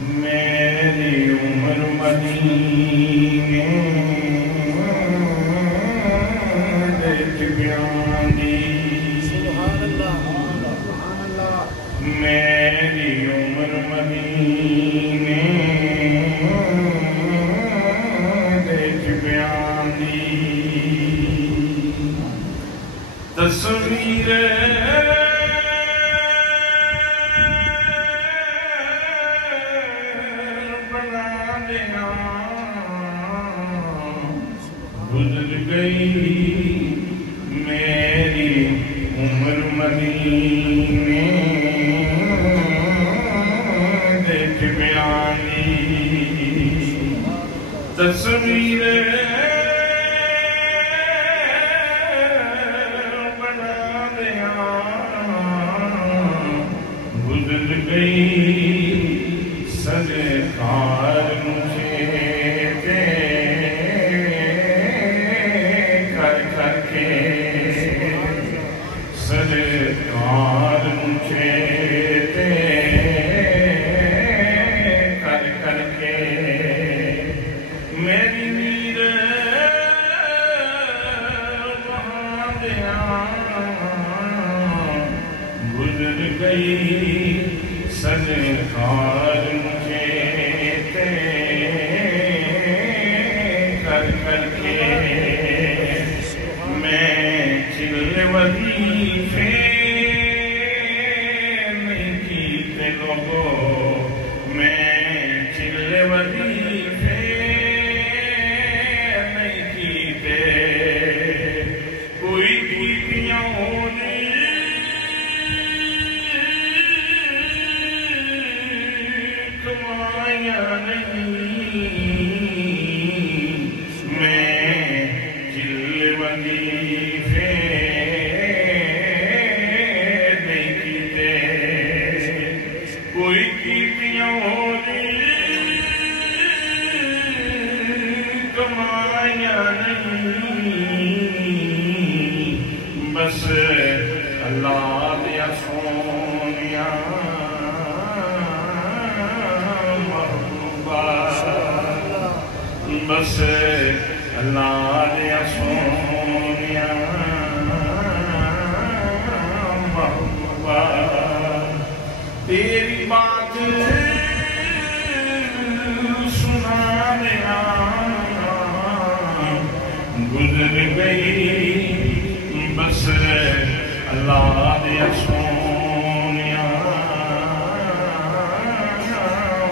میری عمر مدینے دیکھ بیان دی سبحان اللہ میری عمر مدینے دیکھ بیان دی تصویر گزر گئی میری عمر مدینے دیکھ بیانی تصویر بنا دیا گزر گئی سرکار مجھے سرکار مجھے کر کر کے میری میر وہاں دیا گزر گئی سرکار مجھے کر کر کے میں چل وظیفے نہیں کیتے لوگو میں چل وظیفے نہیں کیتے کوئی کیتیاں ہونی کمائیاں نہیں میں چل وظیفے کوئی کیتیاں ہونی کمائیاں نہیں بس اللہ دیا سونیاں محبوبہ بس اللہ دیا سونیاں محبوبہ تیری بات سنا دیا گزر گئی بس اللہ دیا سونیاں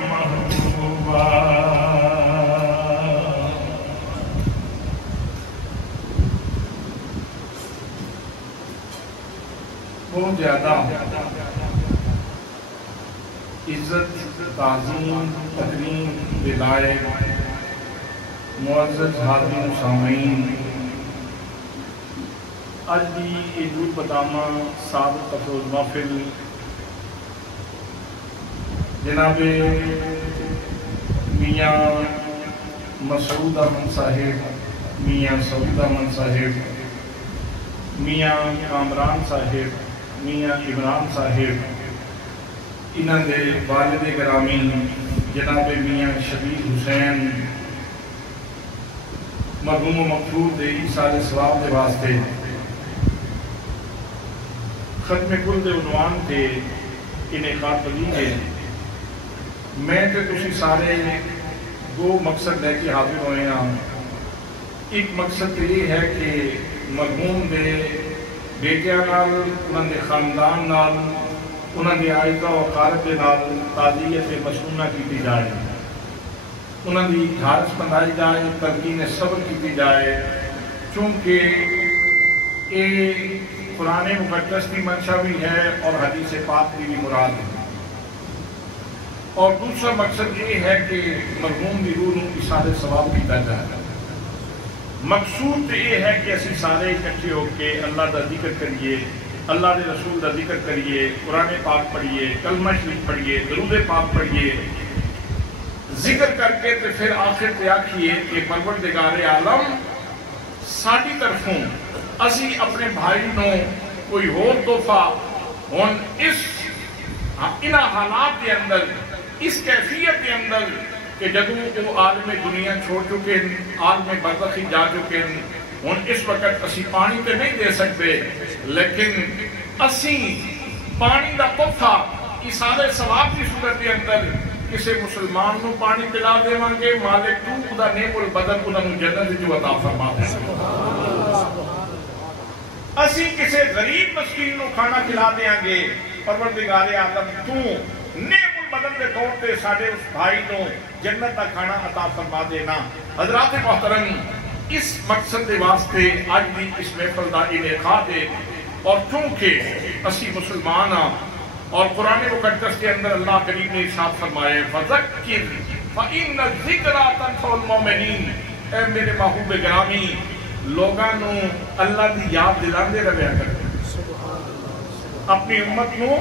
محبوبہ بہت زیادہ عزت تعظیم تکریم دلائے معزز حاضرین سامعین آج بھی عید البدامہ سعادت افروز محفل جناب میاں مسعود احمد صاحب میاں سعود احمد صاحب میاں کامران صاحب میاں عمران صاحب انہاں دے والد گرامی جناب میاں شبیر حسین مرحوم و مغفور دے ایثار ثواب دے واسطے ختم کل دے عنوان تے انعقاد پذیر ہے میں تے تسی سارے دو مقصد لے کے حاضر ہوئے ہیں ایک مقصد یہ ہے کہ مرحوم دے بیٹیاں نال انہاں دے خاندان نال انہاں دی عائلہ و اقارب دے نال تعزیت مسنونہ کیتی جائے انہاں دی ڈھارس بندائی جائے تلقین صبر کیتی جائے چونکہ یہ قرآن مقدس کی منشا بھی ہے اور حدیث پاک کی بھی مراد ہے اور دوسرا مقصد یہ ہے کہ مرحوم دی روح نوں ایثار ثواب کیتا جائے مقصود یہ ہے کہ اسی سارے اکٹھے ہو کے اللہ دا ذکر کریے اللہ دے رسول دا ذکر کریے قرآن پاک پڑھیے کلمہ شریف پڑھیے درود پاک پڑھیے ذکر کر کے پھر آخر تے آکھیے کہ پروردگار عالم ساڈی طرفوں اسی اپنے بھائی نو کوئی اور تحفہ ہن اس انہاں حالات کے اندر اس کیفیت کے اندر کہ جدوں وہ عالم دنیا چھوڑ چکے ہیں، عالم برزخی جا چکے ہیں، ہن اس وقت اسی پانی تے نہیں دے سکتے، لیکن اسی پانی دا تحفہ ایصال ثواب کی صورت کے اندر کسی مسلمان نو پانی پلا دیواں گے، مالک تو دا نعم البدن انہاں نو جنت جو عطا فرما دے۔ اسی کسی غریب مسکین نو کھانا کھلا دیاں گے، پروردگار عالم تو نعم البدن دے طور تے ساڈے اس بھائی نو جنت دا کھانا عطا فرما دینا۔ حضرات محترم، اس مقصد دے واسطے آج بھی اس محفل دا انعقاد ہے، اور چونکہ اسی مسلمان ہاں اور قرآن مقدس کے اندر اللہ کریم نے ارشاد فرمایا فذکر فإن الذکریٰ تنفع المؤمنین، اے میرے محبوب گرامی لوگاں نو اللہ دی یاد دلاندے رہیا کرو، اپنی امت نو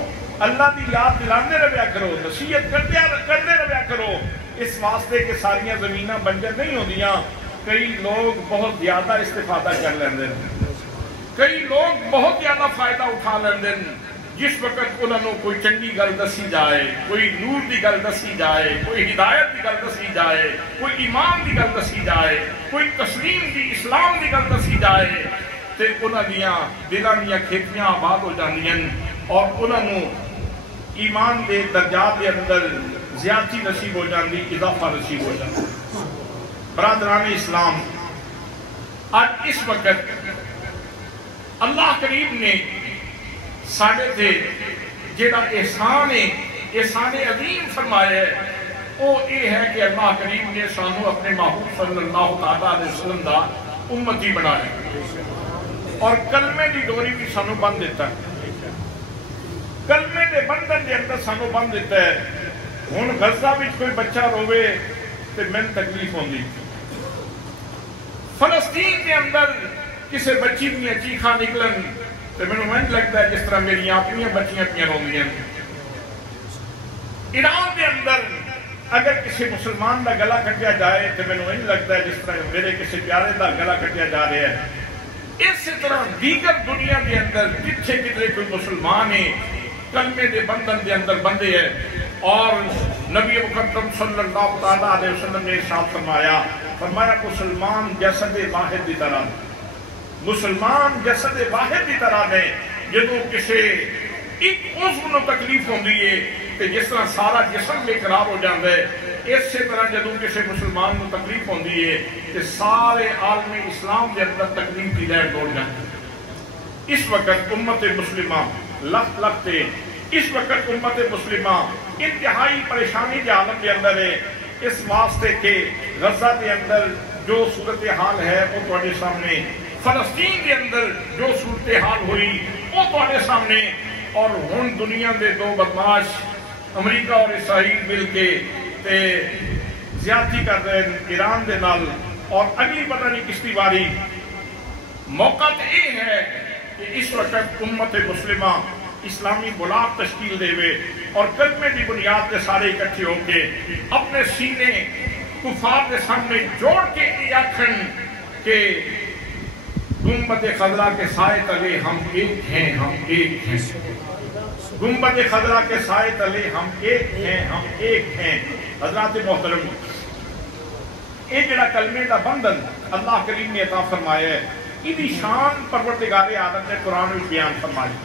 اللہ دی یاد دلاندے رہیا کرو، نصیحت کرتے رہیا کرو، اس واسطے کہ ساریاں زمیناں بنجر نہیں ہوندیاں، کئی لوگ بہت زیادہ استفادہ کر لیندے ہیں، کئی لوگ بہت زیادہ فائدہ اٹھا لیندے ہیں، جس وقت انہوں نے کوئی چنگی گل دسی جائے، کوئی نور دی گل دسی جائے، کوئی ہدایت دی گل دسی جائے، کوئی ایمان دی گل دسی جائے، کوئی تسلیم دی اسلام دی گل دسی جائے، تے انہاں دیاں دلاں دیاں کھیتیاں آباد ہو جاندیاں اور انہاں نو ایمان دے درجات دے اندر زیادتی نصیب ہو جاندی، اضافہ نصیب ہو جاندی۔ برادران اسلام، آج اس وقت اللہ کریم نے ساڑھے تھے جیڑا احسان عظیم فرمایا ہے، وہ یہ ہے کہ اللہ کریم نے سانو اپنے محبوب صلی اللہ علیہ وسلم دا امتی بنایا اور کلمے دی ڈوری بھی سانو بند دیتا ہے، کلمے دے بندن دے اندر سانو بند دیتا ہے۔ ہن غزہ وچ کوئی بچہ روے تے مین تکلیف ہوندی، فلسطین کے اندر کسی بچی دیا چیخاں نکلن تو میں نے لگتا ہے جس طرح میری اپنی بچیاں پیاں روندیاں۔ ایران کے اندر اگر کسی مسلمان دا گلا کٹیا جائے تو میں نے لگتا ہے جس طرح میرے کسی پیارے دا گلا کٹیا جا رہا ہے۔ اس طرح دیگر دنیا کے اندر جتھے کدھر کوئی مسلمان ہے کلمے دے بندن دے اندر بندے ہے، اور نبی مقدم صلی اللہ علیہ وسلم نے ارشاد فرمایا مسلمان جسد واحد دی طرح، مسلمان جسد واحد دی طرح میں جدوں کسی ایک عضو نو تکلیف ہوندی ہے کہ جس طرح سارا جسم بے قرار ہو جاتا ہے، اسی طرح جدوں کسی مسلمان نو تکلیف ہوندی ہے کہ سارے عالم اسلام دے اندر تکلیف کی لہر دوڑ جاتی ہے۔ اس وقت امت مسلمہ لخت لختے، اس وقت امت مسلمہ انتہائی پریشانی کے عالم کے اندر ہے، اس واسطے کہ غزہ کے اندر جو صورتحال ہے وہ تمہارے سامنے، فلسطین کے اندر جو صورتحال ہوئی وہ تمہارے سامنے، اور ہن دنیا دے دو بدماش امریکہ اور اسرائیل مل کے تے زیادتی کر رہے ہیں ایران دے نال، اور اگلی پتہ نہیں کس باری۔ موقع تو یہ ہے کہ اس وقت امت مسلمہ اسلامی بلاغ تشکیل دے ہوئے اور کلمے کی بنیاد کے سارے اکٹھے ہو کے اپنے سینے کفار کے سامنے جوڑ کے یہ آکھن کہ گنبد خضرا کے سائے تلے ہم ایک ہیں، ہم ایک ہیں، گنبد خضرا کے سائے تلے ہم ایک ہیں، ہم ایک ہیں۔ حضرات محترم، یہ جڑا کلمے دا بندن اللہ کریم نے عطا فرمایا ہے، یہ شان پروردگار عالم نے قرآن میں بیان فرمائی۔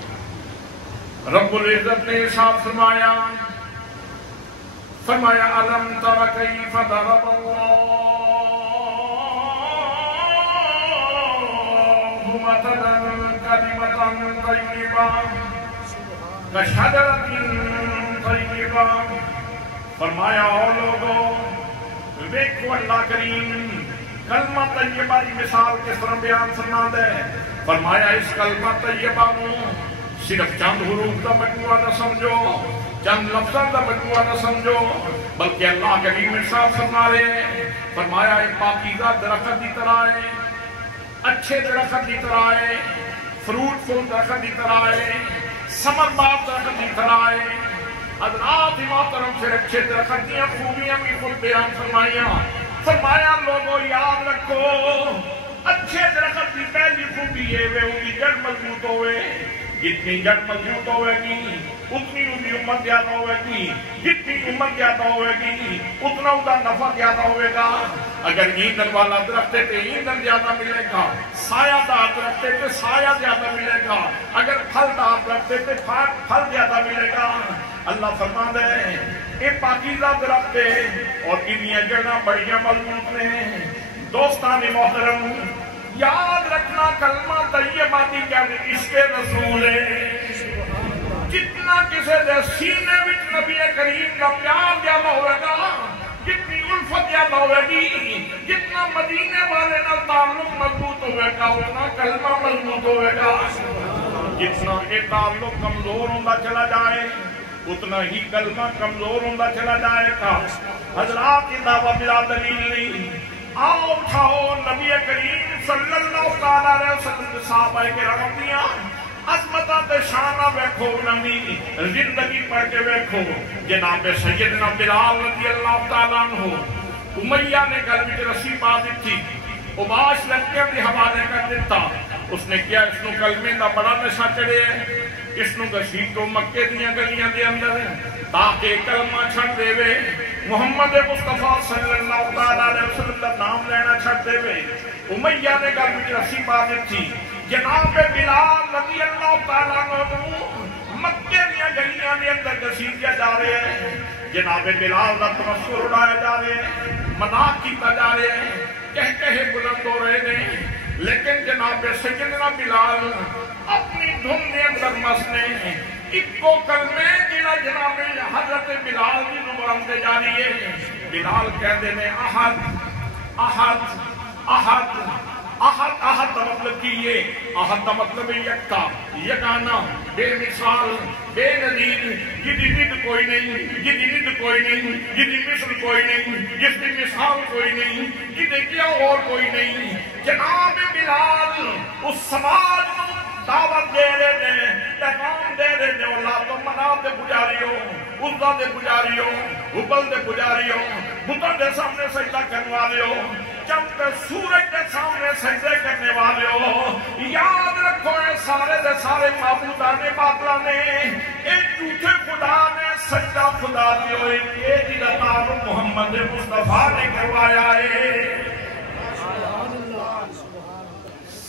رب العزت نے ارشاد فرمایا الم تر کیف ضرب اللہ مثلا کلمۃ طیبہ کشجرۃ طیبہ، فرمایا او لوگو دیکھو اللہ کریم کلمہ طیبہ کی مثال کس طرح بیان فرماتا ہے۔ فرمایا اس کلمہ طیبہ کو صرف چند حروف کا مجموعہ نہ سمجھو، چند لفظوں کا مجموعہ نہ سمجھو، بلکہ اللہ کریم ارشاد فرما رہے ہیں، فرمایا ایک پاکیزہ درخت کی طرح ہے، اچھے درخت کی طرح ہے، فروٹ فل درخت کی طرح ہے، ثمر باب درخت کی طرح ہے۔ حضرات محترم سے اچھے درخت کی خوبیاں بھی خود بیان فرمایا لوگوں یاد رکھو، اچھے درخت کی پہلی خوبی ہے وہ ان کی جڑ مضبوط ہوئے، جتنی جڑ مضبوط ہوئے گی اتنی اُدھی امت زیادہ ہوئے گی، جتنی امت زیادہ ہوئے گی اتنا اُدھا نفع زیادہ ہوئے گا۔ اگر ایندھن والا درخت ہے تو ایندھن زیادہ ملے گا، سایہ دار درخت ہے تو سایہ زیادہ ملے گا، اگر پھل دار درخت ہے تو پھل زیادہ ملے گا۔ اللہ فرماتا ہے یہ پاکیزہ درخت ہے اور انہی جڑاں بڑیاں مضبوط نے۔ دوستان محترم یاد رکھنا کلمہ طیبہ دی کہنے عشق رسول ہے۔ جتنا کسے دے سینے وچ نبی کریم کا پیار زیادہ ہوئے گا، جتنی الفت زیادہ ہوئے گی، جتنا مدینے والے نال تعلق مضبوط ہوئے گا اتنا کلمہ مضبوط ہوئے گا۔ جتنا یہ تعلق کمزور ہوتا چلا جائے اتنا ہی کلمہ کمزور ہوتا چلا جائے گا۔ حضرات یہ دعویٰ بلا دلیل نہیں، آؤ اٹھاؤ نبی کریم صلی اللہ علیہ وسلم صحابہ کرام دیاں عظمتاں تے شاناں ویکھو، نبی زندگی پڑھ کے ویکھو۔ جناب سیدنا بلال رضی اللہ تعالیٰ عنہ امیہ نے گل وچ رسی پا دتی، عباش لڑکیاں دے حوالے کر دیتا۔ اس نے کیا اس نو کلمے دا بڑا نشہ چڑھے ہے، اس نو گھسیٹو مکے دیاں گلیاں دے اندر تاکہ کلمہ چھڑ دے وے، محمد مصطفیٰ صلی اللہ علیہ وسلم دا نام لینا چھڑ دے وے۔ امیہ نے گل وچ رسی پا دتی، جناب بلال رضی اللہ تعالیٰ عنہ مکے دیاں گلیاں دے اندر گھسیٹیا جا رہے ہیں، جناب بلال دا تمسخر اڑایا جا رہے ہیں، مذاق کیتا جا رہے ہیں، کہے بلند ہو رہے ہیں، لیکن جناب سیدنا بلال اپنی دھن دے اندر مسنے اکو کلمے جنہ جناب حضرت بلال کی زبان سے جاری ہے۔ بلال کہتے ہیں احد احد احد احد احد کا مطلب کی یہ احد کا مطلب یکتا، یگانا، بے مثال، بے نظیر، جدی ند کوئی نہیں، جدی ند کوئی نہیں، جدی مثل کوئی نہیں، جس کی مثال کوئی نہیں، جدی کیا اور کوئی نہیں۔ جناب بلال اس سماج کو دعوت دے رہے ہیں، پیغام دے رہے ہیں، اللہ تو منات دے پجاریوں، عزہ دے پجاریوں، حبل دے پجاریوں، بتوں دے سامنے سجدہ کرنے والے ہو، چند سورج کے سامنے سجدے کرنے والے ہو۔ یاد رکھو اے سارے دے سارے معبودان باطلہ نے ایک جھوٹے خدا نے سجدہ خدا دیو، ایک جنہ تعارف محمد مصطفیٰ نے کروایا ہے۔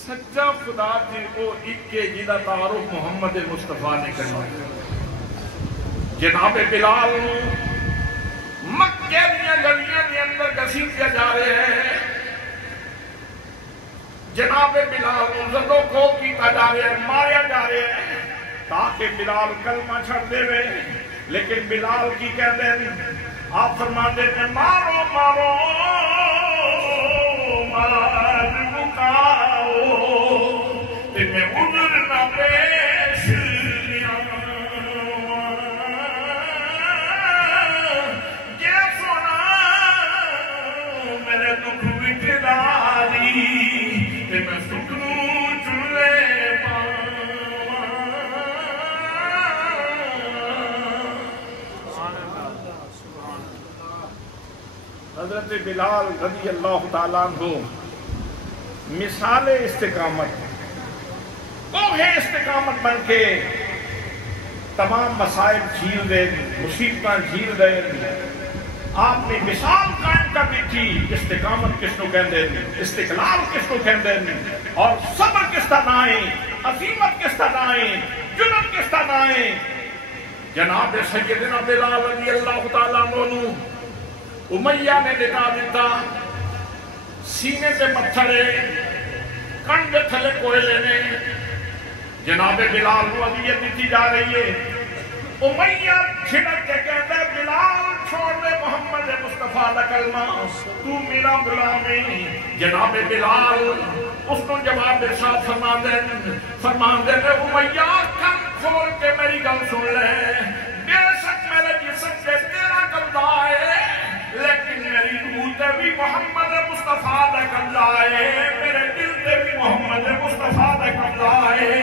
سجدہ خدا دی وہ ایک جنہ تعارف محمد مصطفیٰ نے کروایا۔ جناب بلال مکے دیاں گلیاں دے اندر گھسیٹے جا رہے ہیں، جناب بلال زدو کو کیتا جا رہے ہیں، ماریا جا رہے ہیں تاکہ بلال کلمہ چھڑ دے وے۔ لیکن بلال کی کہتے ہیں، آپ فرماتے ہیں مارو مارو مار مکاؤ تے میں عذر نہ پیش لیا، یہ سونا میرے دکھ وچداری تے میں سکنوں چلے پاواں۔ حضرت بلال رضی اللہ تعالیٰ عنہ مثال استقامت، وہ ہے استقامت بن کے تمام مسائل جھیل دے، مصیبتاں جھیل دے۔ آپ نے مثال قائم کر دی تھی، استقامت کس کو کہندے ہیں، استقلال کس کو کہندے ہیں، اور صبر کس طرح آئے، عظیمت کس طرح آئے، جرأت کس طرح آئے۔ جناب سیدنا بلال رضی اللہ تعالیٰ عنہ امیہ نے لٹا دیتا، سینے پہ پتھرے، کنڈ تھلے کوئلے نے۔ جناب بلال کو اذیت دیتی جا رہی ہے۔ امیہ چھڑک کے کہتا ہے بلال چھوڑ دے محمد مصطفیٰ دا کلمہ، تو میرا غلام ہے۔ جناب بلال اس کو جواب دے ساتھ فرمان دے امیہ کن کھول کے میری گل سن لے، بے شک میرے جسم سے تیرا قبضہ ہے، لیکن میری روح تے بھی محمد مصطفیٰ دا قبضہ ہے، میرے دل تے بھی محمد مصطفیٰ دا قبضہ ہے۔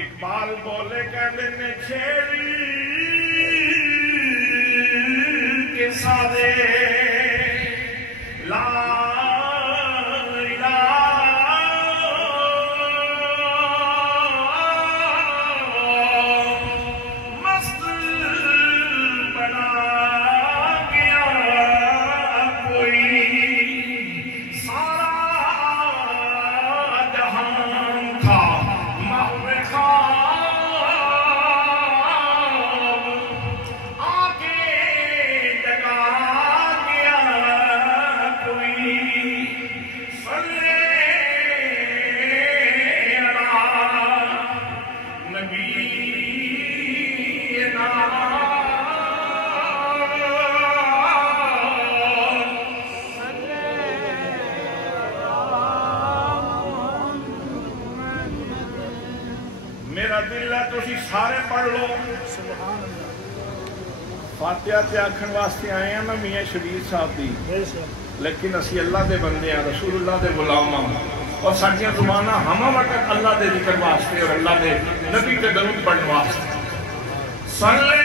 اقبال بولے کہنے نے چھیڑی کے سادے لا الہ تسی سارے پڑھ لو سبحان اللہ فاتحہ تے آکھن واسطے آئے ہیں نا میاں شبیر صاحب دی بے شک لیکن اسی اللہ دے بندے ہیں رسول اللہ دے غلام ہیں اور ساڈیاں زباناں ہمہ وقت اللہ دے ذکر واسطے اور اللہ دے نبی تے درود پڑھن واسطے صلی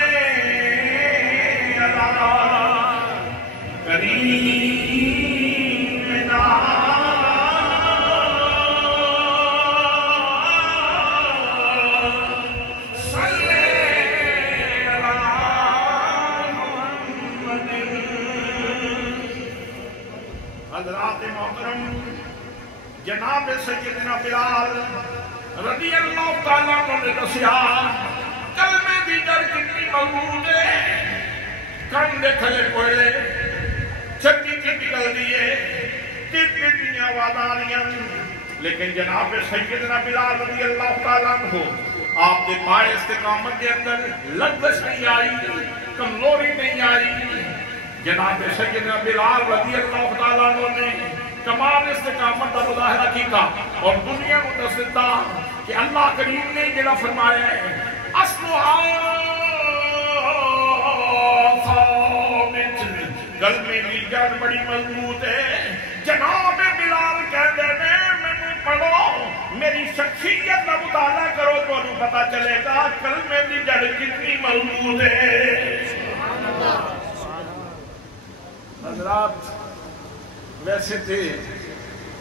حضرات محترم جناب سیدنا بلال رضی اللہ تعالیٰ عنہ نے دسیا کلمے دی جڑ کتنی موجود ہے کن دے کھلے کوئلے چکی کی نکل دیئے ٹی آواز آ رہی ہیں لیکن جناب سیدنا بلال رضی اللہ تعالیٰ عنہ آپ کے پائے استقامت کے اندر لغزش نہیں آئی کمزوری نہیں آئی جناب سیدنا بلال رضی اللہ تعالیٰ عنہ نے کمال استقامت کا مظاہرہ کیا اور دنیا کو دس دیتا کہ اللہ کریم نے جڑا فرمایا ہے گل میں جڑ بڑی مضبوط ہے جناب بلال کہتے ہیں میں پڑھو میری شخصیت کا مطالعہ کرو تو انہوں پتا چلے گا کلمے کی جڑ کتنی مضبوط ہے حضرات ویسے تھے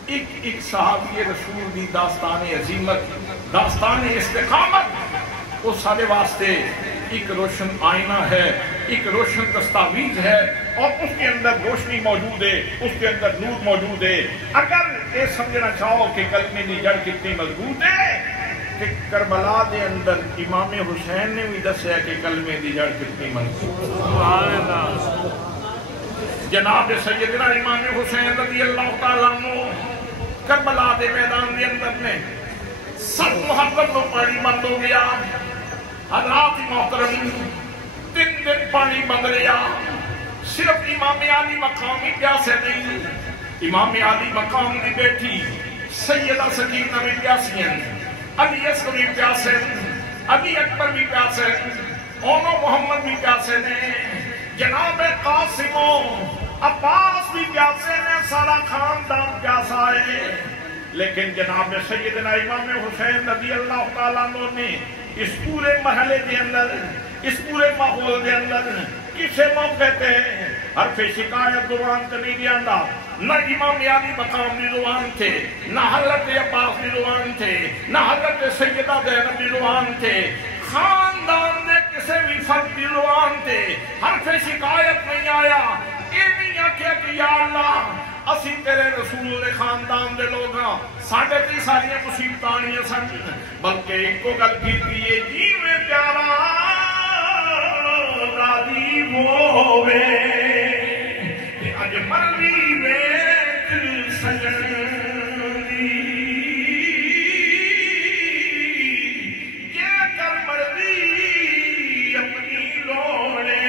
ایک صحابی رسول دی داستان عظیمت داستان استقامت وہ سارے واسطے ایک روشن آئینہ ہے ایک روشن دستاویز ہے اور اس کے اندر روشنی موجود ہے اس کے اندر نور موجود ہے اگر یہ سمجھنا چاہو کہ کلمے دی جڑ کتنی مضبوط ہے کہ کربلا دے اندر امام حسین نے بھی دسیا کہ کلمے دی جڑ کتنی مضبوط ہے جناب سیدنا امام حسین رضی اللہ تعالیٰ عنہ کربلا دے میدان دے اندر نے سب محبت کو پانی بند ہو گیا حضرات محترم 3 دن پانی بند رہا صرف امام علی مقام ہی پیاسے نہیں امام علی مقام دی بیٹھی سیدہ سکینہ بھی پیاسی ہیں علی اصغر بھی پیاسے علی اکبر بھی پیاسے اونو محمد بھی پیاسے نے جناب قاسم عباس بھی پیاسے نے سارا خاندان پیاسا ہے لیکن جناب سیدنا امام حسین رضی اللہ تعالیٰ عنہ نے اس پورے محلے کے اندر اس پورے ماحول کے اندر کسے موقع تے حرف شکایت زبان تے نہیں آندا نہ امام علی مقام دی زبان تھے نہ حضرت عباس دی زبان تھے نہ حضرت سیدہ زینب دی زبان تھے خاندان نے کسے بھی فرد دی زبان تھے حرف شکایت نہیں آیا یہ نہیں آکھیا کہ یا اللہ اسی تیرے رسول خاندان دے لوگ ہاں ساڑھے تی ساری مصیبتانیاں سن بلکہ ایک کو گل بھی دیئے جی میں پیارا راضی ہوئے کہ اج مرضی میں سجن دی یہ کر مرضی اپنی لوڑے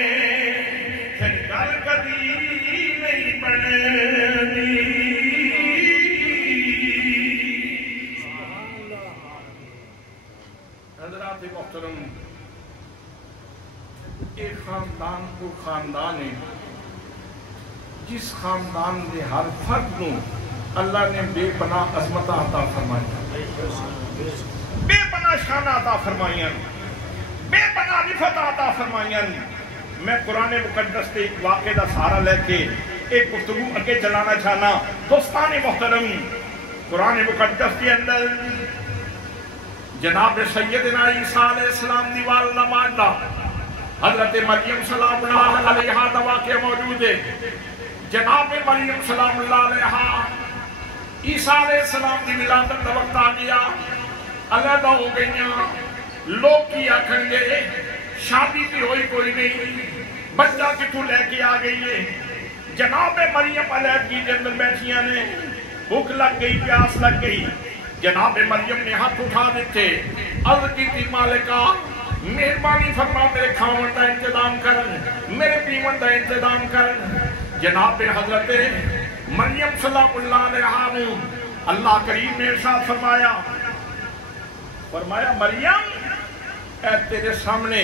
پھر گل کدی نہیں بنے حضرات محترم ایک خاندان کو خاندان ہے جس خاندان دے ہر فرد کو اللہ نے بے پناہ عظمت عطا فرمائی بے پناہ شان عطا فرمائی بے پناہ رفت عطا فرمائی میں قرآن مقدس کے ایک واقعہ دا سہارا لے کے ایک گفتگو اگے چلانا چاہنا دوستان محترم قرآن مقدس کے اندر جناب سیدنا عیسیٰ علیہ السلام دی والدہ ماجدہ حضرت مریم سلام اللہ علیہا دا واقعہ موجود ہے جناب مریم سلام اللہ علیہا عیسیٰ علیہ السلام دی ولادت دا وقت آ گیا علیحدہ ہو گئیاں لوگ کی آکھن گے شادی بھی ہوئی کوئی نہیں بچہ کتوں لے کے آ گئی ہے جناب مریم علیحدگی کے اندر بیٹھیاں نے بھوک لگ گئی پیاس لگ گئی جناب مریم نے ہاتھ اٹھا دیتے عرض کی تھی مالکہ مہربانی فرما میرے کھاون دا انتظام کر میرے پیون دا انتظام کر جناب حضرت مریم سلام اللہ علیہا نے اللہ کریم نے ارشاد فرمایا مریم اے تیرے سامنے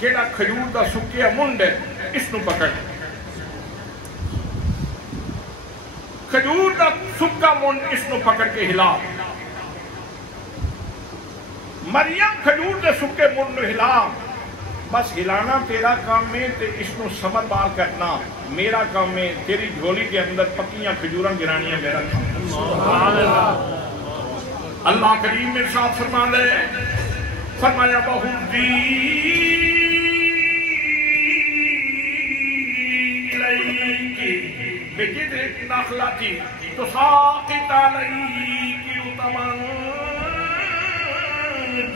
جیڑا کھجور دا سکیا منڈ ہے اس نو پکڑ کھجور دا سکا منڈ اس نو پکڑ کے ہلا مریم کھجور دے سکے منڈ نو ہلا بس ہلانا تیرا کام میں تے اس نو سمر بار کرنا میرا کام میں تیری جھولی کے اندر پکیاں کھجوراں گرانیاں میرا کام سبحان اللہ اللہ کریم نے ارشاد فرمایا بہودی الیکی بجذع النخلۃ تساقط علیکی رطبا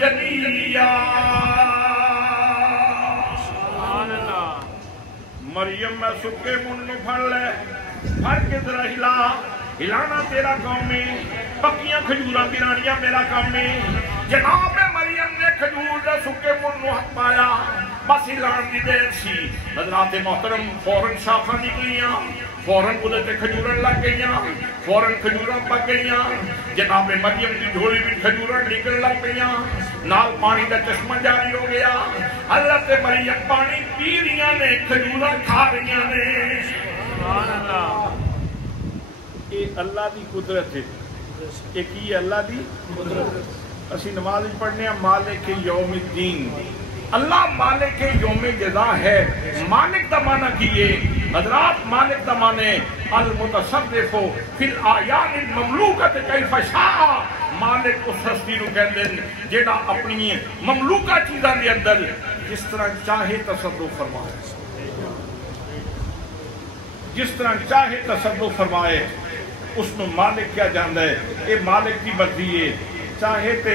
جنیا مریم میں سکے منڈ نو پھڑ لے پھڑ کے ذرا ہلانا تیرا کام میں پکیاں کھجوراں گرانیاں میرا کام میں جناب مریم نے کھجور دے سکے منڈ نو ہاتھ پایا بس ہلان دی دیر سی حضرات محترم فوراً شاخاں نکلیاں فوراً ادھر کھجوراں لگ گئیاں فوراً کھجوراں پک گئیاں جناب مریم کی جھولی بھی کھجوراں نکل لگ گئیاں نال پانی دا چشمہ جاری ہو گیا حضرت مریم پانی پی رہیاں نے کھجوراں کھا رہیاں نے سبحان اللہ یہ اللہ دی قدرت ہے یہ کی اللہ دی قدرت اسی نماز پڑھنے ہیں مالک یوم الدین اللہ مالک یوم جزا ہے مالک دا معنی کیے حضرات مالک دا معنی المتصرف فی الآیان المملوکت کیف شاء مالک اس ہستی نو کہندے جیڑا اپنی مملوکہ چیزاں دے اندر جس طرح چاہے تصرف فرمائے جس طرح چاہے تصرف فرمائے اس نو مالک کیا جاندا ہے اے مالک کی مرضی ہے چاہے تے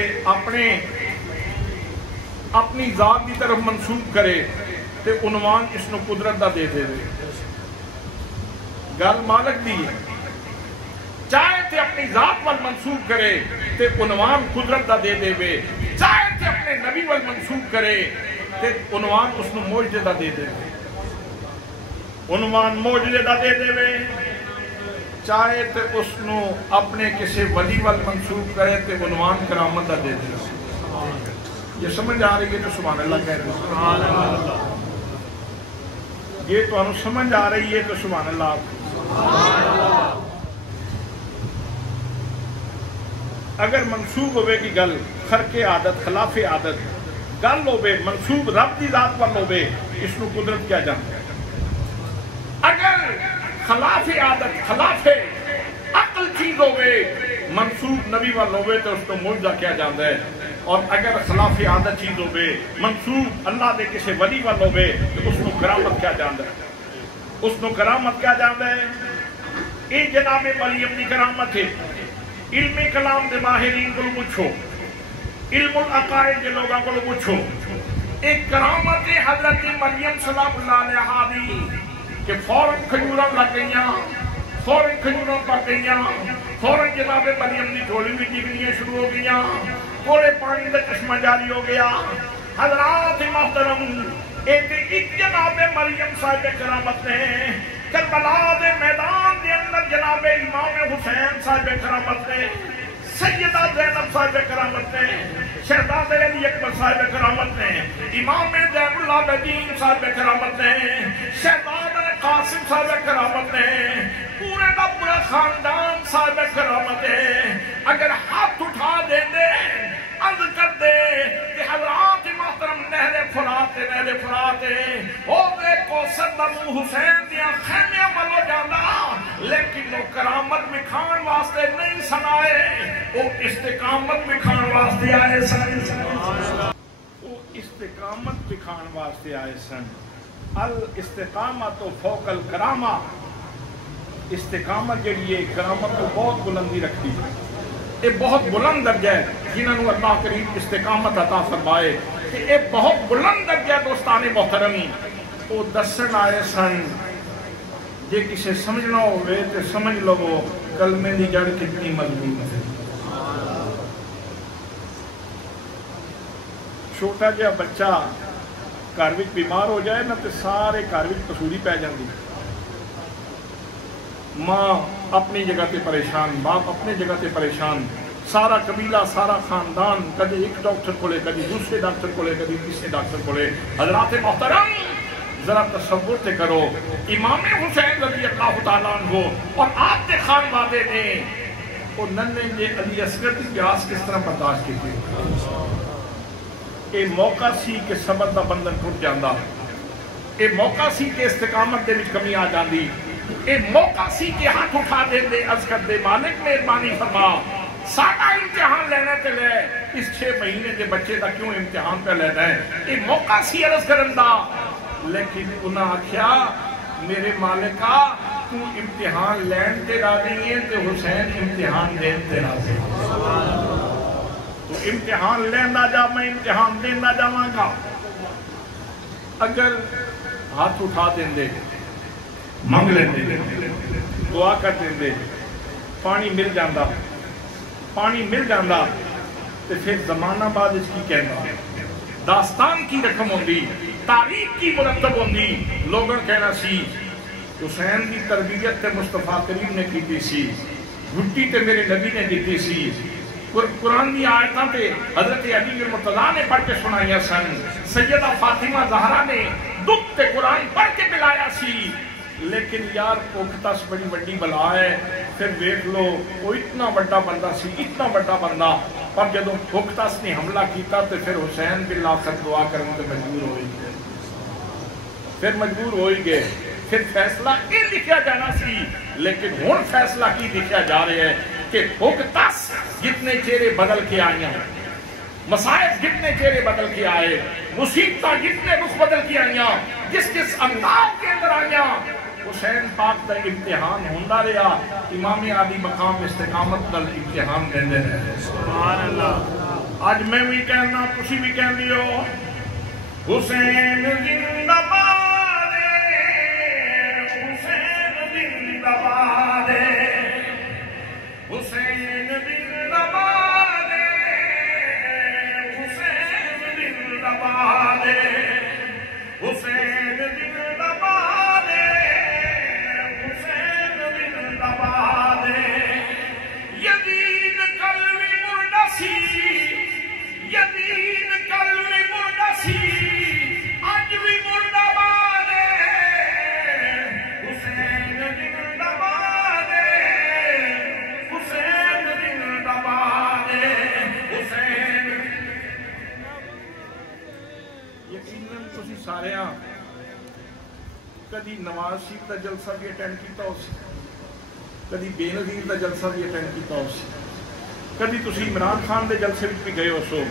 اپنی ذات کی طرف منسوب کرے تے عنوان اس نو قدرت دا دے دے گل مالک دی ہے چاہے تے اپنی ذات وال منسوب کرے تے عنوان قدرت دا دے دے چاہے تے اپنے نبی وال منسوب کرے تے عنوان اس نو معجزے دا دے دے عنوان معجزے دا دے دے چاہے تے اس نو اپنے کسی ولی وال منسوب کرے تے عنوان کرامت دا دے دے یہ سمجھ آ رہی ہے تو سبحان اللہ کہہ دیں سبحان اللہ یہ تو انہوں سمجھ آ رہی ہے تو سبحان اللہ اگر منسوب ہوئے کی گل خرق عادت خلاف عادت گل ہوئے منسوب رب دی ذات پر ہوئے اس نو قدرت کیا جانتا ہے اگر خلاف عادت خلاف عقل چیز ہوئے منسوب نبی وال ہوئے تو اس کو معجزہ کیا جانتا ہے اور اگر خلاف عادت چیز ہوئے منسوب اللہ دے کسی ولی وال ہوئے تو اس کو کرامت کیا جانتا ہے اس کو کرامت کیا جانتا ہے اے جناب مریم دی کرامت ہے علم کلام دے ماہرین کو پوچھو علم العقائد دے لوگاں کو پوچھو ایک کرامت ہے حضرت مریم سلام اللہ علیہ کہ فوراً کھجوراں لگ گئیاں فوراً کھجوراں پک گئیاں فوراً جناب مریم دی جھولی بھی نکلیاں شروع ہو گئیاں پورے پانی دا چشمہ جاری ہو گیا حضرات محترم ایک جناب مریم صاحب کرامت نے کربلا دے میدان دے اندر جناب امام حسین صاحب کرامت نے سیدہ زینب صاحب کرامت نے شہزادہ علی اکبر صاحب کرامت نے امام زین العابدین صاحب کرامت نے شہزادہ قاسم صاحب کرامت نے پورے دا پورا خاندان صاحب کرامت ہے اگر ہاتھ اٹھا دے عرض کر دے کہ حضرات محترم نہر فرات او دے کوثر دا منہ حسین دیاں خیمیاں والو جانا لیکن وہ کرامت مکھان واسطے نہیں سنائے وہ استقامت مکھان واسطے آئے سن وہ استقامت مکھان واسطے آئے سن الاستقامت فوق الکرامہ استقامت جڑی ہے کرامت کو بہت بلندی رکھتی ہے یہ بہت بلند درجہ ہے جنہوں اللہ کریم استقامت عطا فرمائے کہ یہ بہت بلند درجہ ہے دوستان محترمی وہ دسن آئے سن جے کسے سمجھنا ہوئے تو سمجھ لو کلمے دی جڑ کتنی مضبوط ہے چھوٹا جہا بچہ گھر وچ بیمار ہو جائے نا تو سارے گھر وچ پسوڑی پی جاندی ماں اپنی جگہ تے پریشان باپ اپنی جگہ تے پریشان سارا قبیلہ سارا خاندان کدی ایک ڈاکٹر کو لے کدی دوسرے ڈاکٹر کو لے کدی تیسرے ڈاکٹر کو لے حضرات محترم ذرا تصور تے کرو امام حسین رضی اللہ تعالیٰ عنہ اور آپ کے خان والے نے وہ ننے جے علی اصغر کی پیاس کس طرح برداشت کی تھی اے موقع سی کہ صبر دا بندن ٹوٹ جاندا اے موقع سی کہ استقامت دے وچ کمی آ جاندی اے موقع سی کہ ہاتھ اٹھا دے دے عرض کر دے مالک مہربانی فرما سارا امتحان لینا تے لے اس 6 مہینے کے بچے دا کیوں امتحان پہ لینا ہے اے موقع سی عرض کرن دا لیکن انہاں آکھیا میرے مالکا تو امتحان لین تے راضی ہے تے حسین امتحان دین تے راضی تو امتحان لینا جا میں امتحان دینا جاواں گا اگر ہاتھ اٹھا دیں دے منگ لیں دے دعا کر دیں دے پانی مل جاندہ تو پھر زمانہ بعد اس کی کہنا داستان کی رقم ہوندی تاریخ کی مرتب ہوندی لوگوں کہنا سی حسین کی تربیت تے مصطفیٰ کریم نے کی سی گھٹی تے میرے نبی نے دیتی سی قرآن کی آیتاں تے حضرت علی مرتضیٰ نے پڑھ کے سنایا سن سیدہ فاطمہ زہرا نے دکھ تے قرآن پڑھ کے بلایا سی لیکن یار پوکھتاس بڑی بڑی بلا ہے پھر دیکھ لو وہ اتنا بڑا بندہ سی اتنا بڑا بندہ پر جدوں پوکھتاس نے حملہ کیتا تو پھر حسین بالآخر دعا کرنے تو مجبور ہوئی گئے پھر فیصلہ یہ لکھیا جانا سی لیکن ہون فیصلہ کی لکھیا جا رہے ہیں کہ پوکھتاس جتنے چہرے بدل کے آئیاں مسائب جتنے چہرے بدل کے آئے مصیبتہ جتنے رخ بدل کے آئیاں جس انداز کے اندر آئیاں حسین پاک کا امتحان ہوندہ رہا امام علی مقام استقامت کا امتحان دینے رہے سبحان اللہ آج میں بھی کہنا تسی بھی کہہ دیو حسین زندہ باد حسین زندہ باد حسین زندہ باد حسین زندہ باد حسین زندہ باد حسین زندہ باد یزید قلبی مردہ سی یزید قلبی مردہ سی آج بھی مردہ باد حسین زندہ باد حسین زندہ باد حسین یقیناً تسی سارے ہاں کدی نواز شریف کا جلسہ بھی اٹینڈ کیتا ہو سی کدی بے نظیر کا جلسہ بھی اٹینڈ کیتا ہو سی کدی تسی عمران خان دے جلسے بھی گئے ہو سو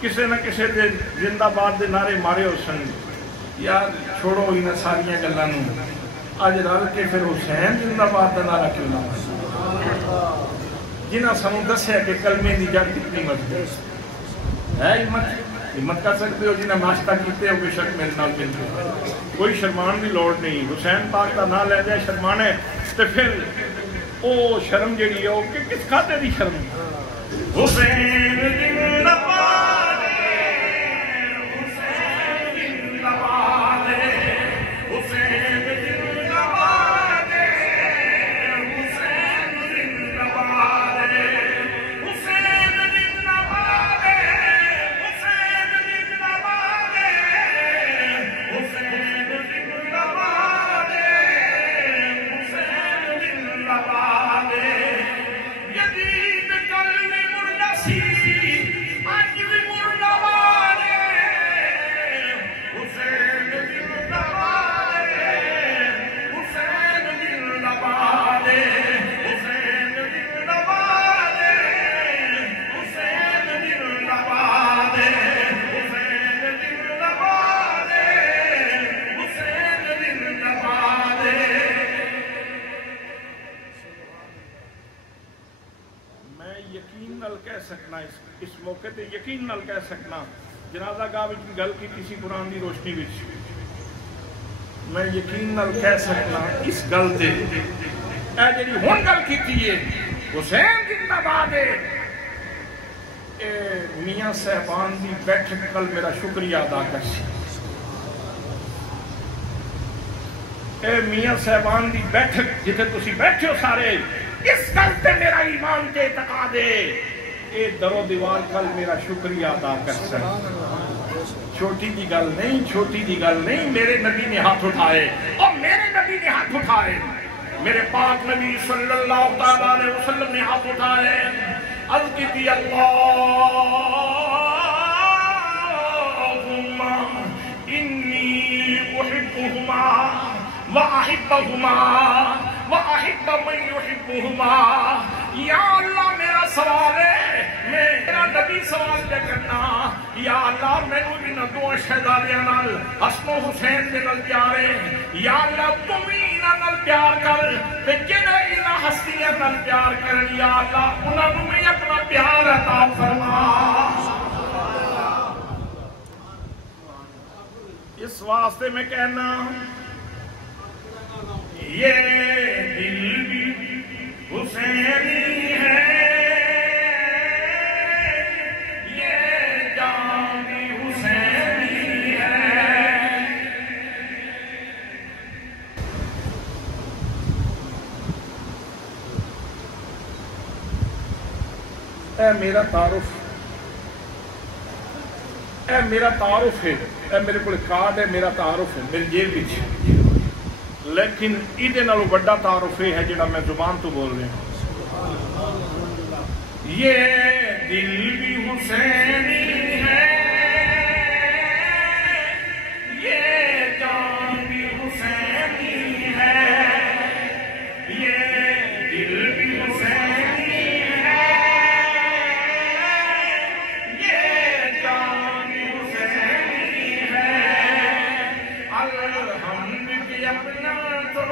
کسے نہ کسے دے زندہ باد دے نعرے مارے ہو سن یار چھوڑو انہاں ساریاں گلانوں آج رل کے پھر حسین زندہ باد دا نعرہ کیوں نہ جنہاں سانوں دسیا کہ کلمے دی جڑ کتنی مضبوط ہے ہمت کر سکتے ہو جنہیں ناشتہ کیتے ہو بے شک میرے نال ملتے کوئی شرمان بھی لوڑ نہیں حسین پاک کا نام لے جائے شرمانے تو پھر او شرم جڑی ہے کہ کس کھاتے دی شرم حسین زندہ باد حسین زندہ باد حسین زندہ باد حسین زندہ باد حسین زندہ باد حسین زندہ باد حسین زندہ باد حسین زندہ باد یزید قلب مردہ سی آج بھی مردہ باد حسین زندہ باد حسین زندہ باد حسین زندہ باد حسین زندہ باد حسین زندہ باد حسین زندہ باد میں یقین نال کہہ سکنا اس موقع تے یقین نال کہہ سکنا جنازہ گاہ وچ بھی گل کی کسی قرآن دی روشنی وچ میں یقین نال کہہ سکنا اس گل تے اے جڑی ہن گل کیتی ہے حسین زندہ باد ہے اے میاں صاحبان دی بیٹھک کل میرا شکریہ ادا کر سی اے میاں صاحبان دی بیٹھک جتے تسی بیٹھے ہو سارے اس گل تے میرا ایمان تے اعتقاد ہے اے درو دیوار کل میرا شکریہ ادا کر سکتے. چھوٹی دی گل نہیں، چھوٹی دی گل نہیں. میرے نبی نے ہاتھ اٹھائے اور میرے نبی نے ہاتھ اٹھائے. میرے پاک نبی صلی اللہ علیہ وسلم نے ہاتھ اٹھائے. عرض کی تھی اللہم انی احبہما وَأَحِبَّهُمَا وَأَحِبَّ مَنْ يُحِبُّهُمَا. یا اللہ میرا سوال ہے، میرا نبی سوال دے کرنا، یا اللہ میں نے بھی نہ دو شہدالیاں نال حسن و حسین دے نال پیارے، یا اللہ تم ہی انہاں نال پیار کر تے جڑے انہاں ہستیاں نال پیار کرن، یا اللہ انہاں نوں بھی اپنا پیار عطا فرما. اس واسطے میں کہنا یہ دل بھی حسینی ہے، یہ جان بھی حسینی ہے. اے میرا تعارف، اے میرا تعارف ہے، اے میرے کو کارڈ ہے، میرا تعارف ہے میری جیب وچ. لیکن ایدے نالوں بڑا تعارف ہے جڑا میں زبان تو بول رہے ہوں. یہ دل بھی حسینی ہے، یہ جان بھی حسینی ہے، یہ دل بھی حسینی ہے، یہ جان بھی حسینی ہے. الحمد کی اپنا تو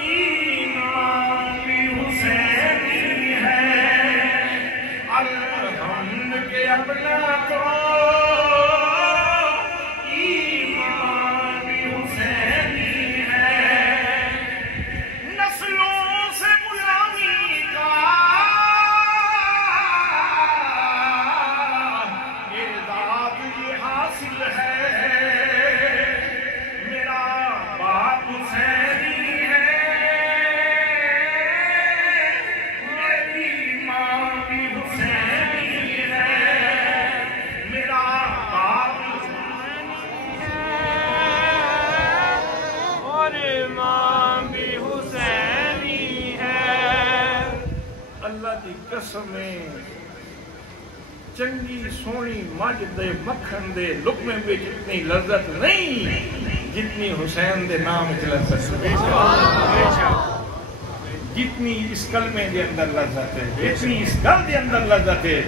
ایمان بھی حسینی ہے، الحمد کی اپنا تو ایمان بھی حسینی ہے. نسلوں سے غلامی کا اعزاز یہ حاصل ہے. میرا باپ حسینی ہے، میری ماں بھی حسینی ہے. میرا باپ حسینی ہے اور ماں بھی حسینی ہے. اللہ کی قسم ہے، چنگی سونی مجھ دے مکھن دے لقمے میں جتنی لذت نہیں جتنی حسین دے نام وچ لذت ہے. جتنی اس کلمے دے اندر لذت ہے، جتنی اس گل دے اندر لذت ہے.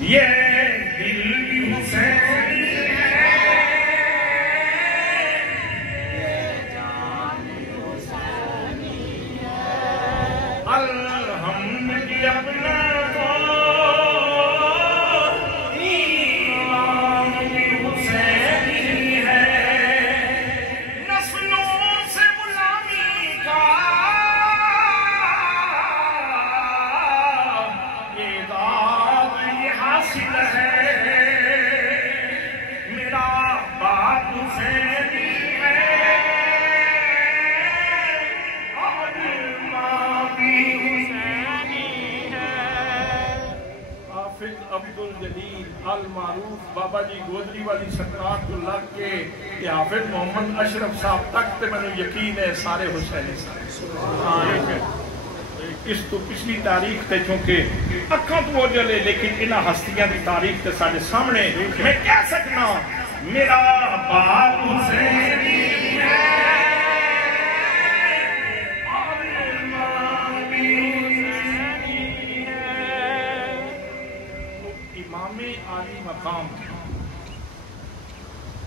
یہ دل بھی حسینی ہے، یہ جان بھی حسینی ہے. الحمد کی اپنا تو ایمان بھی حسینی ہے. نسلوں سے غلامی کا اعزاز یہ حاصل ہے. میرا باپ حسینی ہے اور ماں بھی حسینی ہے. حافظ عبدالجلیل المعروف بابا جی گودری والی سرکار کو لگ کے کہ حافظ محمد اشرف صاحب تک تے میں نے یقین ہے سارے حسینی سارے. اس تو پچھلی تاریخ تے چونکہ اکھاں تو ہو جلے لیکن انہاں ہستیاں دی تاریخ تے سارے سامنے میں کہہ سکنا میرا باپ حسینی ہے اور ماں بھی حسینی ہے. امام عالی مقام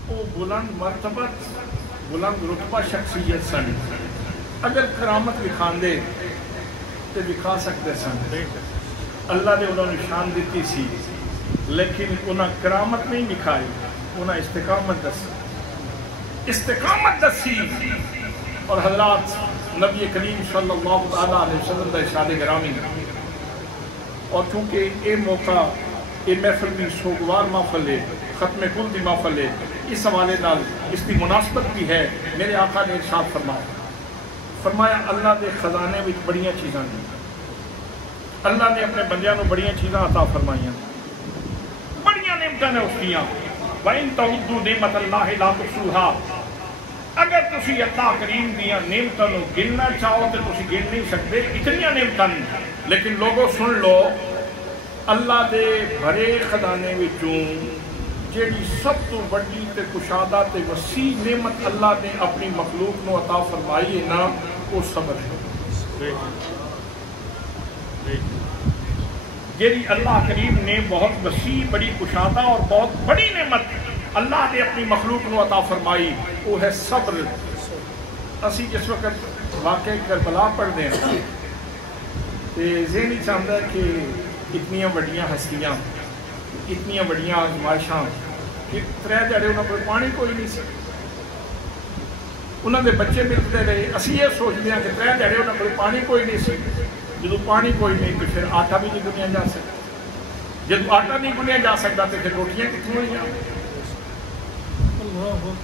وہ بلند مرتبت بلند رتبہ شخصیت سن. اگر کرامت دکھاندے تے دکھا سکتے سن. اللہ نے انہوں نے شان دیتی سی لیکن انہاں کرامت نہیں دکھائی، انہاں استقامت دسی. اور حضرات نبی کریم صلی اللہ علیہ وسلم دا ارشاد گرامی. اور چونکہ یہ موقع یہ محفل بھی سوگوار محفل ہے، ختم کل دی محفل ہے، اس حوالے نال اس کی مناسبت بھی ہے. میرے آقا نے ارشاد فرمایا اللہ دے خزانے وچ بڑیاں چیزاں ہیں. اللہ نے اپنے بندیاں نو بڑیاں چیزاں عطا فرمائیاں، بڑیاں نعمتاں نے اس دیاں۔ وَإِن تَعُدُّوا نِعْمَتَ اللَّهِ لَا تُحْصُوهَا، اگر تسی اللہ کریم دیاں نعمتاں نو گننا چاہو تو تسی گن نہیں سکتے، اتنی نعمتاں۔ لیکن لوگوں سن لو، اللہ دے بھرے خزانے وچوں جیڑی سب تو بڑی تے کشادہ تے وسیع نعمت اللہ نے اپنی مخلوق نو عطا فرمائی ہے نا، وہ صبر ہے۔ جیڑی اللہ کریم نے بہت وسیع بڑی کشادہ اور بہت بڑی نعمت اللہ نے اپنی مخلوق نو عطا فرمائی، وہ ہے صبر۔ اسی جس وقت واقع کربلا پڑھ دیں تے ذہن ہی چاہتا ہے کہ اتنی بڑیاں ہستیاں، اتنی بڑیاں آزمائشاں کہ 3 دھیاڑے انہوں کو پانی کوئی نہیں سی، انہوں نے بچے ملتے رہے۔ اسی یہ سوچتے ہیں کہ 3 دھیاڑے انہوں کو پانی کوئی نہیں سی، جدو پانی کوئی نہیں تو پھر آٹا بھی نہیں گنیا جا سکتا، جدو آٹا نہیں گنیا جا سکتا تو پھر روٹیاں کتنی ہوئی۔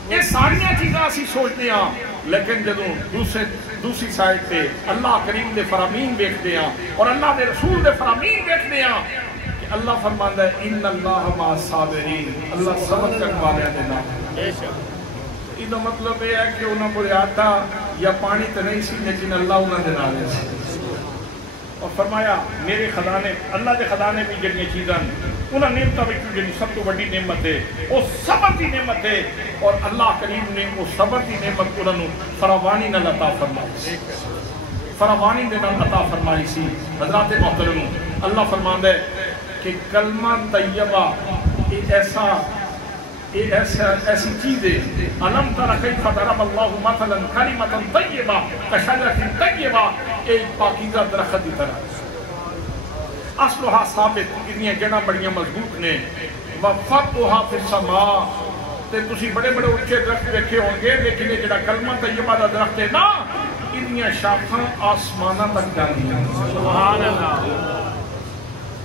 یہ ساری چیزاں اسی سوچتے ہیں، لیکن جدو دوسری سائڈ پہ اللہ کریم دے فرامین دیکھتے ہیں اور اللہ دے رسول دے فرامین دیکھتے ہیں کہ اللہ فرماندا ہے ان اللہ مع الصابرین، اللہ صبر کرنے والے دے نال۔ اس کا مطلب یہ ہے کہ انہوں کو آٹا یا پانی تو نہیں سی، لیکن اللہ انہوں دے نال سی۔ اور فرمایا میرے خزانے، اللہ دے خزانے بھی جڑیاں چیزاں انہاں نعمتاں وچ جڑی سب تو بڑی نعمت ہے وہ صبر دی نعمت ہے، اور اللہ کریم نے وہ صبر دی نعمت انہاں نو فراوانی نال عطا فرمائی، فراوانی دے نال عطا فرمائی سی۔ حضرات محترم، اللہ فرماندا ہے کہ کلمہ طیبہ ایسی چیز ہے، الم تر کیف ضرب اللہ مثلا کلمۃ طیبہ کشجرۃ طیبہ، ایک پاکیزہ درخت کی طرح، اصلها ثابت، اتنی جڑاں بڑیاں مضبوط نے، وفرعها فی السماء، تے تسی بڑے بڑے اونچے درخت دیکھے ہوں گے، لیکن یہ جڑا کلمہ طیبہ دا درخت ہے نا، اتنی شاخاں آسماناں تک جاندیاں۔ سبحان اللہ،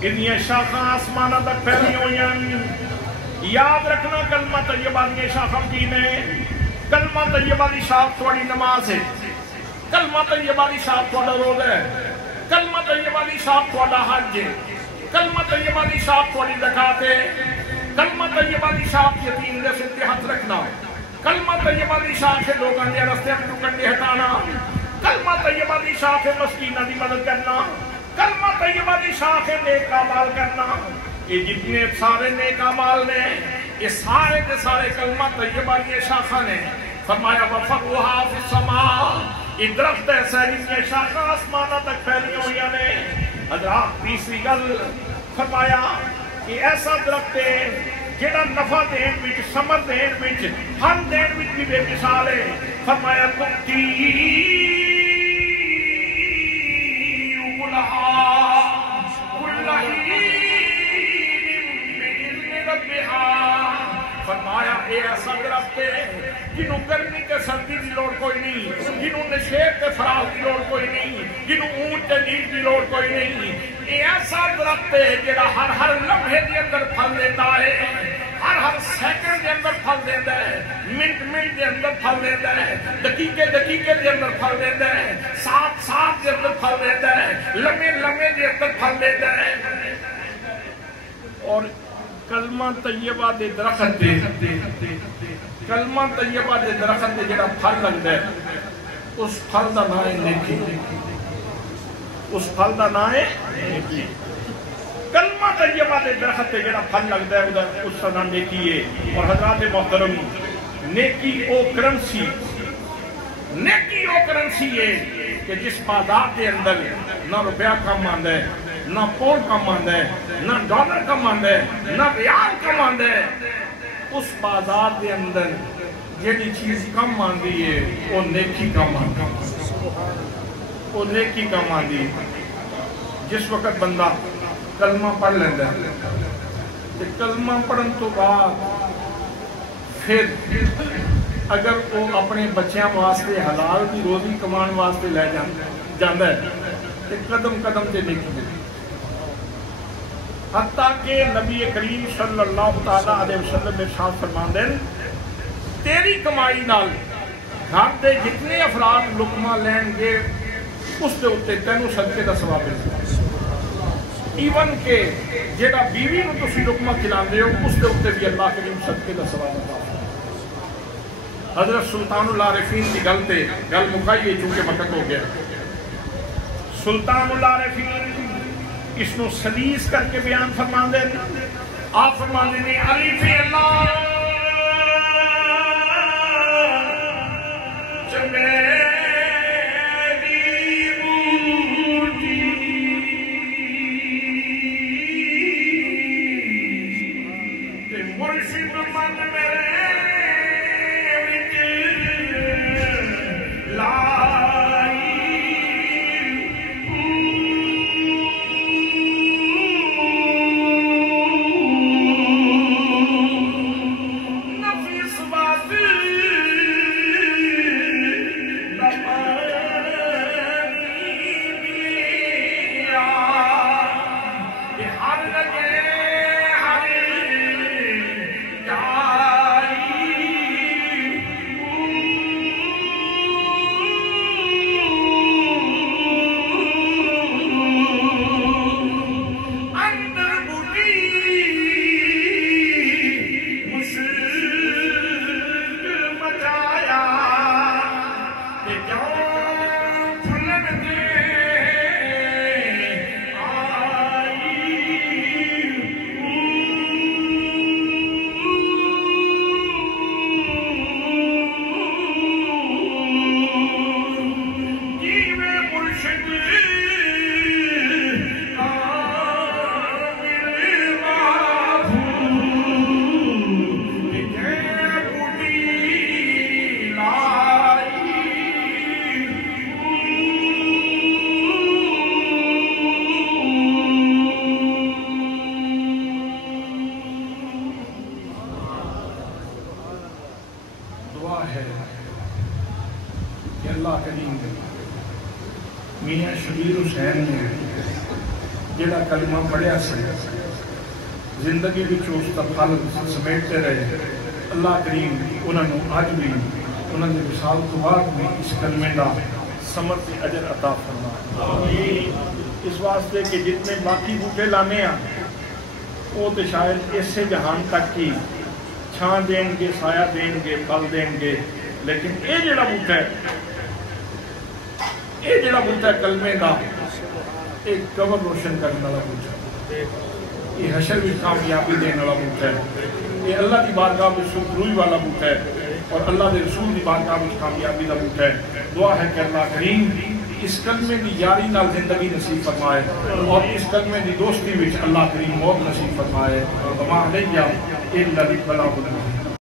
اتنی شاخاں آسماناں تک پھیلی ہوئیاں۔ یاد رکھنا کلمہ طیبہ دی شاخاں کی نے، کلمہ طیبہ دی شاخ تھوڑی نماز ہے، کلمہ طیبہ دی شاخ تھوڑا روزہ ہے، کلمہ طیبہ دی شاخ تھوڑا حج ہے، کلمہ طیبہ دی شاخ تھوڑی زکات ہے، کلمہ طیبہ دی شاخ یتیم دے سر تے ہاتھ رکھنا، کلمہ طیبہ دی شاخ ہے لوگاں دے رستے اپنے کنڈے ہٹانا، کلمہ طیبہ دی شاخ ہے مسکیناں دی مدد کرنا، کلمہ طیبہ دی شاخ ہے نیک اعمال کرنا۔ یہ جتنے سارے نیک اعمال نے، یہ سارے کے سارے کلمہ طیبہ کی شاخہ نے۔ فرمایا وفرعها فی السماء، یہ درخت ایسا ہے جس کی شاخہ آسمانہ تک پھیلی ہوئی نے۔ حضرات تیسری گل فرمایا کہ ایسا درخت ہے جڑا نفع دین وچ، ثمر دین وچ، پھل دین وچ بھی بے مثال ہے۔ فرمایا تؤتی فرمایا اے ایسا درخت ہے جنہوں گرمی تے سردی دی لوڑ کوئی نہیں، جنہوں نشیر تے فراغ دی لوڑ کوئی نہیں، جنہوں اونٹ تے نیل دی لوڑ کوئی نہیں۔ اے ایسا درخت ہے جڑا ہر لمحے دے اندر پھل دیتا ہے، ہر سیکنڈ دے اندر پھل دیتا ہے، منٹ دے اندر پھل دیتا ہے، دقیقے دے اندر پھل دیتا ہے، ساتھ دے اندر پھل دیتا ہے، لمحے دے اندر پھل دیتا ہے۔ اور کلمہ طیبہ دے درخت دے، کلمہ طیبہ دے درخت دے جڑا پھل لگتا ہے، اس پھل دا نام ہے نیکی، اس پھل دا نام ہے نیکی۔ کلمہ طیبہ دے درخت دے جڑا پھل لگتا ہے اس کا نام نیکی ہے۔ اور حضرات محترم، نیکی او کرنسی، نیکی او کرنسی ہے کہ جس بازار کے اندر نہ روپیہ کم آندا ہے، نہ پون کم آندا ہے، نہ ڈالر کم آندا ہے، نہ ریال کم آندا ہے، اس بازار کے اندر جیڑی چیز کم آندی ہے وہ نیکی کم آندی ہے، وہ نیکی کم آندی ہے۔ جس وقت بندہ کلمہ پڑھ لیندہ ہے، کہ کلمہ پڑھن تو بعد پھر اگر وہ اپنے بچیاں واسطے حلال کی روزی کمان واسطے لے جاندہ ہے کہ قدم قدم تے نیکی دے، حتیٰ کہ نبی کریم صلی اللہ علیہ وسلم ارشاد فرماندے تیری کمائی نال گھر دے جتنے افراد لقمہ لین گے اس دے اتے تینوں صدقے دا ثواب ملے۔ ایون کہ جیڑا بیوی نو تسی لقمہ کھلاندے ہو اس دے اوتے بھی اللہ کریم صدقے دا ثواب عطا فرمائے۔ حضرت سلطان العارفین دی گل مکائیے چونکہ وقت ہو گیا۔ سلطان العارفین اس نو سلیس کر کے بیان فرماندے ہیں۔ آپ فرماندے نے علی فی اللہ میاں شبیر حسین نے جڑا کلمہ پڑھیا سی زندگی وچ اس دا پھل سمیٹتے رہے، اللہ کریم انہاں نوں اج بھی انہاں دے وصال تو بعد میں اس کلمے دا ثمر تے اجر عطا فرمائے۔ اس واسطے کہ جتنے باقی بوٹے لانے ہیں وہ تے شاید اسے جہان تک کی چھاں دیں گے، سایہ دیں گے، پھل دیں گے، لیکن اے جڑا بوٹا ہے، اے جڑا بوٹا ہے کلمے دا ایک قبر روشن کرنے والا بوٹا ہے، یہ حشر بھی کامیابی دینے والا بوٹا ہے، یہ اللہ کی بارگاہ میں سرخروئی والا بوٹا ہے اور اللہ کے رسول کی بارگاہ میں کامیابی دا بوٹا ہے۔ دعا ہے کہ اللہ کریم اس کلمے دی یاری نال زندگی نصیب فرمائے اور اس کلمے دی دوستی وچ اللہ کریم موت نصیب فرمائے۔ وما علیہ الا البلاغ المبین۔